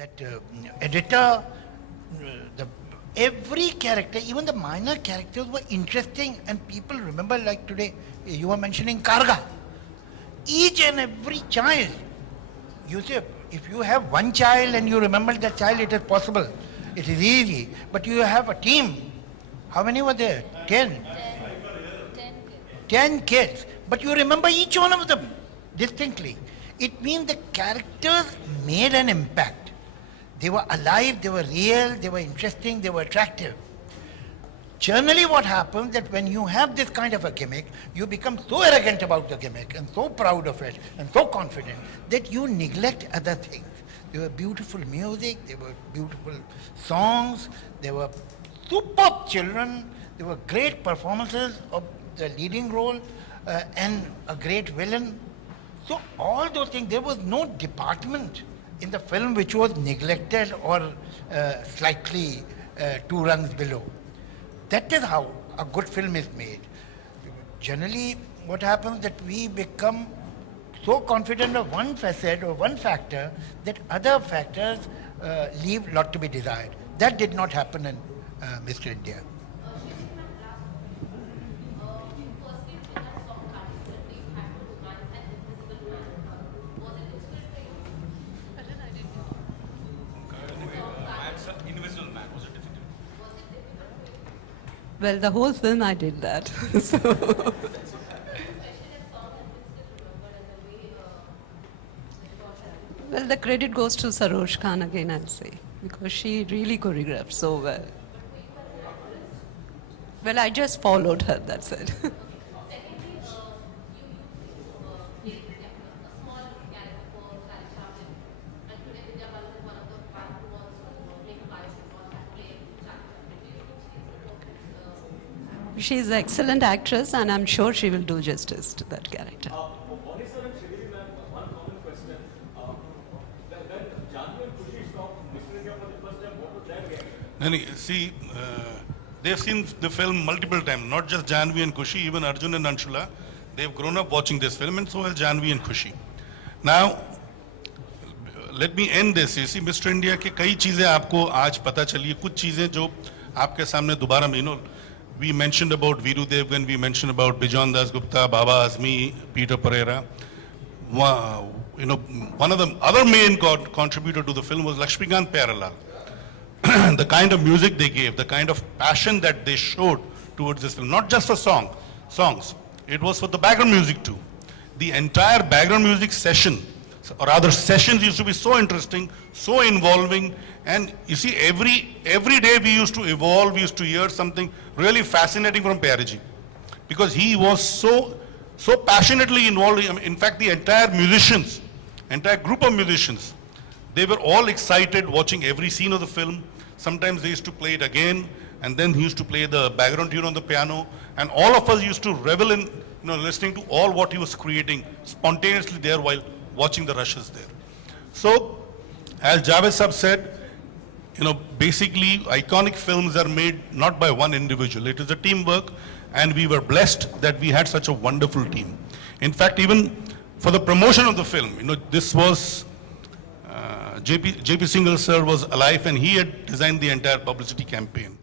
that editor, the every character, even the minor characters were interesting, and people remember, like today, you were mentioning Karga. Each and every child, you see, if you have one child and you remember that child, it is possible. It is easy. But you have a team. How many were there? 10. 10 kids. But you remember each one of them distinctly. It means the characters made an impact. They were alive, they were real, they were interesting, they were attractive. Generally what happens that when you have this kind of a gimmick, you become so arrogant about the gimmick and so proud of it and so confident that you neglect other things. There were beautiful music, there were beautiful songs, there were superb children, there were great performances of the leading role and a great villain. So all those things, there was no department in the film which was neglected or slightly 2 rungs below. That is how a good film is made. Generally, what happens that we become so confident of one facet or one factor that other factors leave a lot to be desired. That did not happen in Mr. India. Well, the whole film I did that. So. Well, the credit goes to Saroj Khan again, I'll say, because she really choreographed so well. Well, I just followed her, that's it. She's an excellent actress, and I'm sure she will do justice to that character. See, they've seen the film multiple times, not just Janvi and Kushi, even Arjun and Anshula. They've grown up watching this film, and so has Janvi and Kushi. Now, let me end this. You see, Mr. India के कई चीजें आपको आज पता चली, कुछ चीजें जो आपके सामने दोबारा we mentioned about Viru Devgan, we mentioned about Bijan Das Gupta, Baba Azmi, Peter Pereira. One of the other main contributor to the film was Lakshmikant Pyarelal. The kind of music they gave, the kind of passion that they showed towards this film, not just for songs, it was for the background music too. The entire background music session, or rather sessions, used to be so interesting, so involving, and you see every day we used to evolve, we used to hear something really fascinating from Pyariji, because he was so passionately involved. In fact, the entire group of musicians, they were all excited watching every scene of the film. Sometimes they used to play it again, and then he used to play the background tune on the piano, and all of us used to revel in listening to all what he was creating spontaneously there while watching the rushes there. So, as Javed Sab said, basically iconic films are made not by one individual. It is a teamwork, and we were blessed that we had such a wonderful team. In fact, even for the promotion of the film, this was JP Singhal sir was alive, and he had designed the entire publicity campaign.